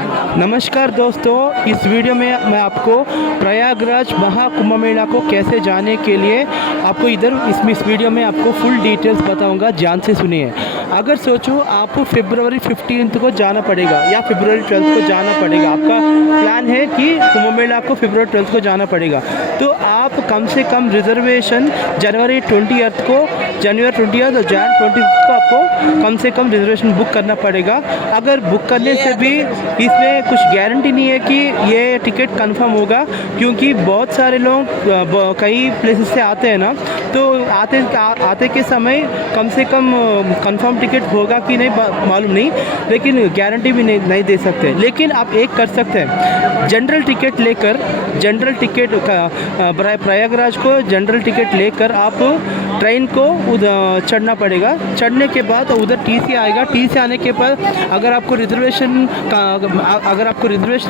नमस्कार दोस्तों, इस वीडियो में मैं आपको प्रयागराज महाकुंभ मेला को कैसे जाने के लिए आपको इस वीडियो में आपको फुल डिटेल्स बताऊंगा। ध्यान से सुनिए। अगर सोचो आपको फरवरी 15 को जाना पड़ेगा या फरवरी 12 को जाना पड़ेगा, आपका प्लान है कि कुंभ मेला को फरवरी 12 को जाना पड़ेगा, तो आप कम से कम रिजर्वेशन जनवरी 20 को और जैन 20 को आपको कम से कम रिजर्वेशन बुक करना पड़ेगा। अगर बुक करने से भी इसमें कुछ गारंटी नहीं है कि ये टिकट कंफर्म होगा, क्योंकि बहुत सारे लोग कई प्लेसेस से आते हैं ना, तो आते के समय कम से कम कंफर्म टिकट होगा कि नहीं मालूम नहीं, लेकिन गारंटी भी नहीं दे सकते। लेकिन आप एक कर सकते हैं, जनरल टिकट लेकर प्रयागराज को जनरल टिकट लेकर आप ट्रेन को चढ़ना पड़ेगा। चढ़ने के बाद उधर टीसी आएगा। टीसी आने के बाद अगर आपको रिजर्वेशन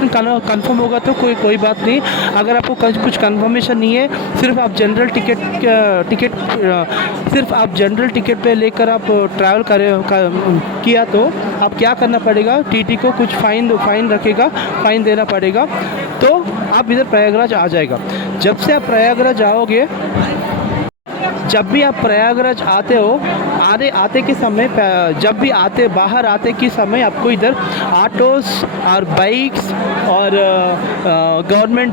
कंफर्म होगा तो कोई बात नहीं। अगर आपको कुछ कंफर्मेशन नहीं है, सिर्फ आप जनरल टिकट पे लेकर आप ट्रैवल किया, तो आप क्या करना पड़ेगा, टीटी को कुछ फाइन रखेगा, फाइन देना पड़ेगा, तो आप इधर प्रयागराज आ जाएगा। जब से आप प्रयागराज आओगे, जब भी आप प्रयागराज आते हो, आते के समय, जब भी बाहर आते के समय आपको इधर ऑटोस और बाइक्स और गवर्नमेंट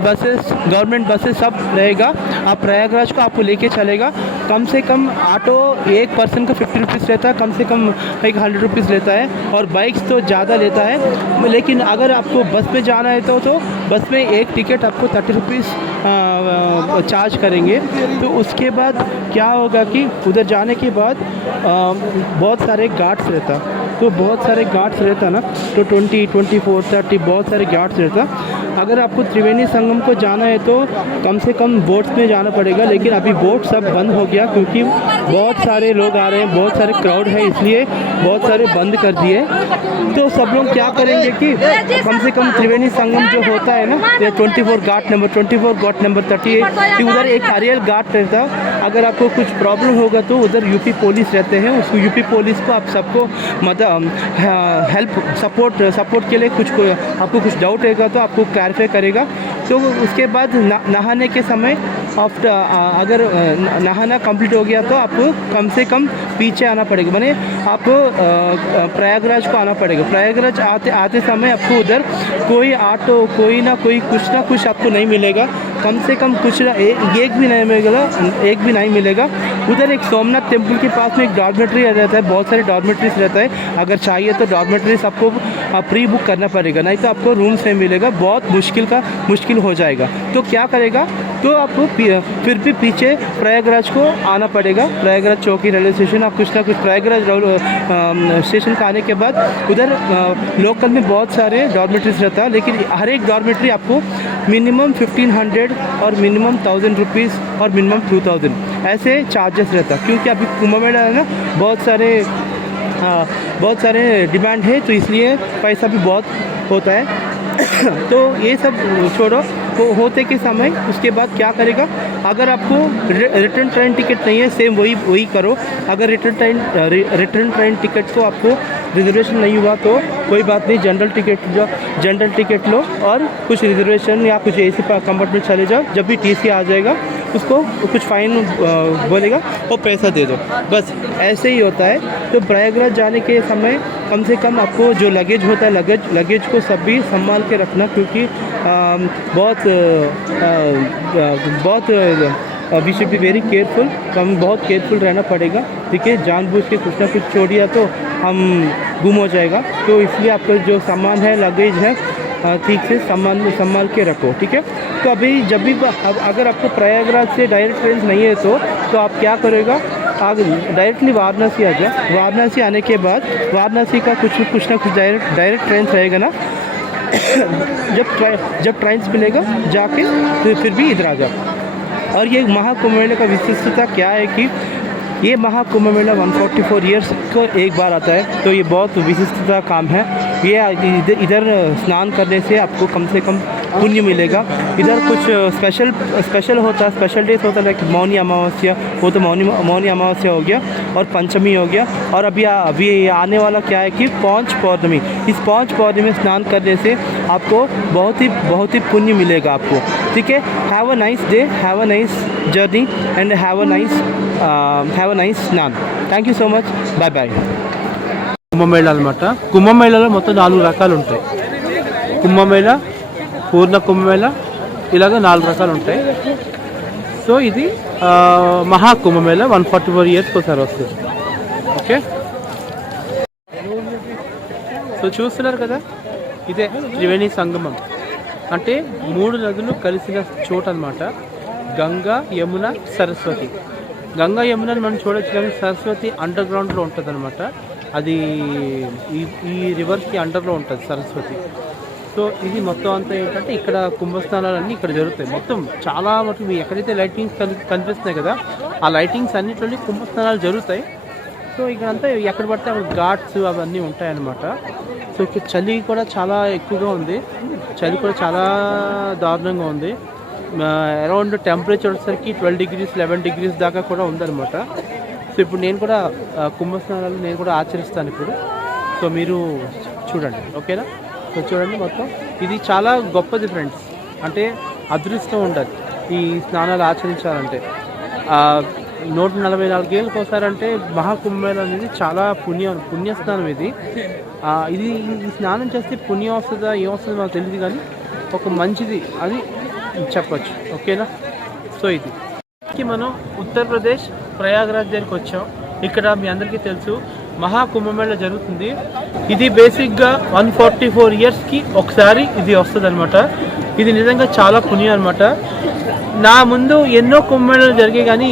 बसेस सब रहेगा। आप प्रयागराज को आपको लेके चलेगा। कम से कम ऑटो एक पर्सन का 50 रुपीज़ रहता है, कम से कम 100 रुपीज़ लेता है, और बाइक्स तो ज़्यादा लेता है। लेकिन अगर आपको बस में जाना है तो बस में एक टिकट आपको 30 रुपीज़ चार्ज करेंगे। तो उसके बाद क्या होगा कि उधर जाने के बाद बहुत सारे गार्ड्स रहता, तो बहुत सारे गार्ड्स रहता ना, तो 20, 24, 30 बहुत सारे गार्ड्स रहता। अगर आपको त्रिवेणी संगम को जाना है तो कम से कम बोट्स में जाना पड़ेगा, लेकिन अभी बोट सब बंद हो गया, क्योंकि बहुत सारे लोग आ रहे हैं, बहुत सारे क्राउड है, इसलिए बहुत सारे बंद कर दिए। तो सब लोग क्या करेंगे कि कम से कम त्रिवेणी संगम जो होता है ना, 24 घाट नंबर 38, उधर एक नारियल घाट रहता। अगर आपको कुछ प्रॉब्लम होगा तो उधर यूपी पुलिस रहते हैं, उस यूपी पुलिस को आप सबको हेल्प सपोर्ट के लिए आपको कुछ डाउट रहेगा तो आपको क्लैरिफाई करेगा। तो उसके बाद नहाने के समय अगर नहाना कंप्लीट हो गया तो आपको कम से कम पीछे आना पड़ेगा, माने आपको प्रयागराज को आना पड़ेगा। प्रयागराज आते समय आपको उधर कोई ऑटो कोई ना कुछ आपको नहीं मिलेगा, कम से कम कुछ एक भी नहीं मिलेगा। उधर एक सोमनाथ टेम्पल के पास में एक डॉर्मेट्री रहता है, बहुत सारे डॉर्मेट्रीज रहता है। अगर चाहिए तो डॉर्मेट्रीज आपको प्री बुक करना पड़ेगा, नहीं तो आपको रूम्स नहीं मिलेगा, बहुत मुश्किल हो जाएगा। तो क्या करेगा, तो आपको फिर भी पीछे प्रयागराज को आना पड़ेगा। प्रयागराज चौकी रेलवे स्टेशन, आप कुछ ना कुछ प्रयागराज स्टेशन का आने के बाद उधर लोकल में बहुत सारे डॉर्मेट्रीज रहता है, लेकिन हर एक डॉर्मेट्री आपको मिनिमम 1500 और मिनिमम 1000 रुपीज़ और मिनिमम 2000 ऐसे चार्जेस रहता है, क्योंकि अभी कुंभ मेला है ना, बहुत सारे डिमांड है, तो इसलिए पैसा भी बहुत होता है। तो ये सब छोड़ो, तो होते के समय उसके बाद क्या करेगा, अगर आपको रिटर्न ट्रेन टिकट नहीं है, सेम वही करो। अगर रिटर्न ट्रेन टिकट को आपको रिजर्वेशन नहीं हुआ तो कोई बात नहीं, जनरल टिकट लो और कुछ रिजर्वेशन या कुछ एसी कंपार्टमेंट चले जाओ। जब भी टीसी आ जाएगा उसको कुछ फाइन बोलेगा और पैसा दे दो, बस ऐसे ही होता है। तो प्रयागराज जाने के समय कम से कम आपको जो लगेज होता है, लगेज को सब भी संभाल के रखना, क्योंकि बहुत we should be very careful, हमें बहुत केयरफुल रहना पड़ेगा। ठीक है, जानबूझ के कुछ ना कुछ छोड़ दिया तो हम गुम हो जाएगा। तो इसलिए आपका जो सामान है, लगेज है, ठीक से संभाल के रखो। ठीक है, तो अभी जब भी अगर आपको प्रयागराज से डायरेक्ट ट्रेन नहीं है तो आप क्या करेगा, आगे डायरेक्टली वाराणसी आ जाए। वाराणसी आने के बाद वाराणसी का कुछ ना कुछ डायरेक्ट ट्रेन रहेगा ना, जब ट्रेन मिलेगा जाके तो फिर भी इधर आ जाओ। और ये महाकुंभ मेले का विशिष्टता क्या है कि ये महाकुंभ मेला 144 ईयर्स को एक बार आता है, तो ये बहुत विशिष्टता काम है। ये इधर स्नान करने से आपको कम से कम पुण्य मिलेगा। इधर कुछ स्पेशल होता है, स्पेशल डेज होता है, लाइक मौनी अमावस्या, वो तो मौनी अमावस्या हो गया और पंचमी हो गया। और अभी आने वाला क्या है कि पौंछ पौर्णमी। इस पौंछ पौर्णमी में स्नान करने से आपको बहुत ही पुण्य मिलेगा आपको। ठीक है, have a nice day, have a nice journey and have a nice snan. Thank you so much, bye bye. Kumbh Mela అనమాట। కుంభమేళలో మొత్తం 4 రకాలు ఉంటాయి। కుంభమేళ, పూర్ణ కుంభమేళ, ఇలాగ 4 రకాలు ఉంటాయి। సో ఇది మహాకుంభమేళ 144 ఇయర్స్ ఒకసారి వస్తుంది। ఓకే, సో చూస్తున్నారు కదా, ఇదే త్రివేణి సంగమం అంటే 3 నదులు కలిసిన చోట అనమాట। గంగా, యమున, సరస్వతి। గంగా యమునని మనం చూడొచ్చు, కానీ సరస్వతి అండర్ గ్రౌండ్లో ఉంటుంది అనమాట। అది ఈ రివర్కి అండర్లో ఉంటుంది సరస్వతి। సో ఇది మొత్తం అంతా ఏంటంటే ఇక్కడ కుంభస్నానాలన్నీ ఇక్కడ జరుగుతాయి। మొత్తం చాలా మటుకు ఎక్కడైతే లైటింగ్స్ కనిపిస్తున్నాయి కదా, ఆ లైటింగ్స్ అన్నింటిలోని కుంభస్నానాలు జరుగుతాయి। సో ఇక్కడంతా ఎక్కడ పడితే అక్కడ ఘాట్స్ అవన్నీ ఉంటాయన్నమాట। సో ఇక్కడ చలి కూడా చాలా ఎక్కువగా ఉంది, చలి కూడా చాలా దారుణంగా ఉంది। అరౌండ్ టెంపరేచర్ వచ్చేసరికి 12 degrees 11 degrees దాకా కూడా ఉందన్నమాట। సో ఇప్పుడు నేను కూడా కుంభస్నానాలు నేను కూడా ఆచరిస్తాను ఇప్పుడు। సో మీరు చూడండి, ఓకేనా? సో చూడండి, మొత్తం ఇది చాలా గొప్పది ఫ్రెండ్స్, అంటే అదృష్టం ఉండాలి ఈ స్నానాలు ఆచరించాలంటే। 144 ఏళ్ళకి ఒకసారంటే మహాకుంభమేళ అనేది చాలా పుణ్యస్నానం ఇది। ఇది ఈ స్నానం చేస్తే పుణ్యం వస్తుందా ఏం వస్తుందో నాకు తెలియదు, కానీ ఒక మంచిది అని చెప్పచ్చు, ఓకేనా? సో ఇది మనం ఉత్తరప్రదేశ్ ప్రయాగరాజ్ దగ్గరికి వచ్చాం। ఇక్కడ మీ అందరికీ తెలుసు మహాకుంభమేళ జరుగుతుంది। ఇది బేసిక్గా 144 ఇయర్స్కి ఒకసారి ఇది వస్తుంది అనమాట। ఇది నిజంగా చాలా పుణ్యం అనమాట। నా ముందు ఎన్నో కుంభమేళలు జరిగాయి, కానీ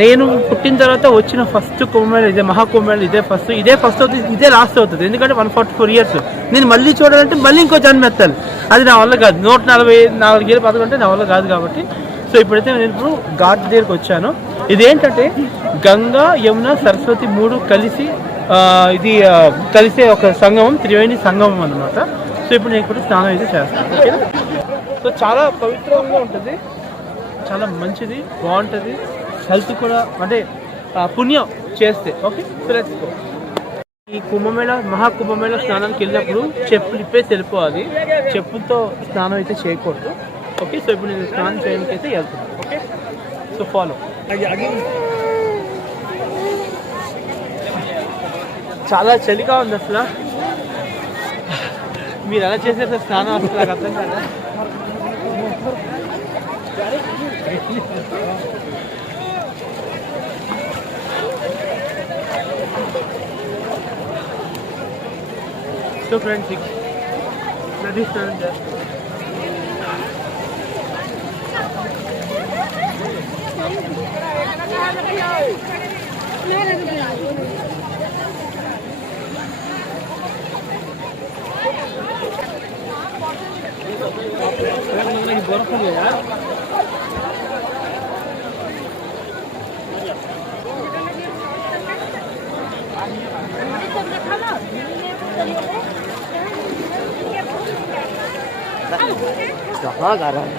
నేను పుట్టిన తర్వాత వచ్చిన ఫస్ట్ కుంభమేళ ఇదే, మహాకుంభమేళ ఇదే ఫస్ట్ అవుతుంది, ఇదే లాస్ట్ అవుతుంది। ఎందుకంటే 144 ఇయర్స్ నేను మళ్ళీ చూడాలంటే మళ్ళీ ఇంకో జన్మ ఎత్తాలి, అది నా వల్ల కాదు। 144 ఏళ్ళు బతకంటే నా వల్ల కాదు కాబట్టి సో ఇప్పుడైతే నేను ఇప్పుడు ఘాట్ దగ్గరికి వచ్చాను। ఇదేంటంటే గంగా, యమున, సరస్వతి 3 కలిసి ఇది కలిసే ఒక సంగమం, త్రివేణి సంగమం అనమాట। సో ఇప్పుడు నేను ఇప్పుడు స్నానం అయితే చేస్తాను, ఓకేనా? సో చాలా పవిత్రంగా ఉంటుంది, చాలా మంచిది, బాగుంటుంది, హెల్త్ కూడా, అంటే పుణ్యం చేస్తే। Okay, so let's go. ఈ కుంభమేళ మహాకుంభమేళ స్నానానికి వెళ్ళినప్పుడు చెప్పులు ఇప్పేసి వెళ్ళిపోవాలి, చెప్పులతో స్నానం అయితే చేయకూడదు। ఓకే, సో ఇప్పుడు నేను స్నానం చేయడానికి అయితే వెళ్తున్నాను, ఓకే? So follow. చాలా చలిగా ఉంది అసలు, మీరు ఎలా చేసేది స్నానం అసలు నాకు అర్థం కాదా? సో ఫ్రెండ్స్, నది స్నానం చేస్తాం। దొరకలేదా? कहाँ जा रहा है?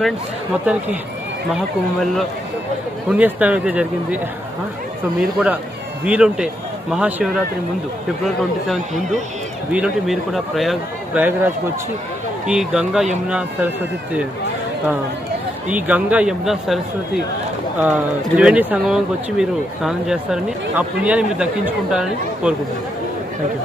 ఫ్రెండ్స్, మొత్తానికి మహాకుంభమేళలో పుణ్యస్నానం అయితే జరిగింది। సో మీరు కూడా వీలుంటే మహాశివరాత్రి ముందు, February 27 ముందు వీలుంటే మీరు కూడా ప్రయాగరాజ్కి వచ్చి ఈ గంగా యమున సరస్వతి త్రివేణి సంగమంకి వచ్చి మీరు స్నానం చేస్తారని, ఆ పుణ్యాన్ని మీరు దక్కించుకుంటారని కోరుకుంటున్నాను। Thank you.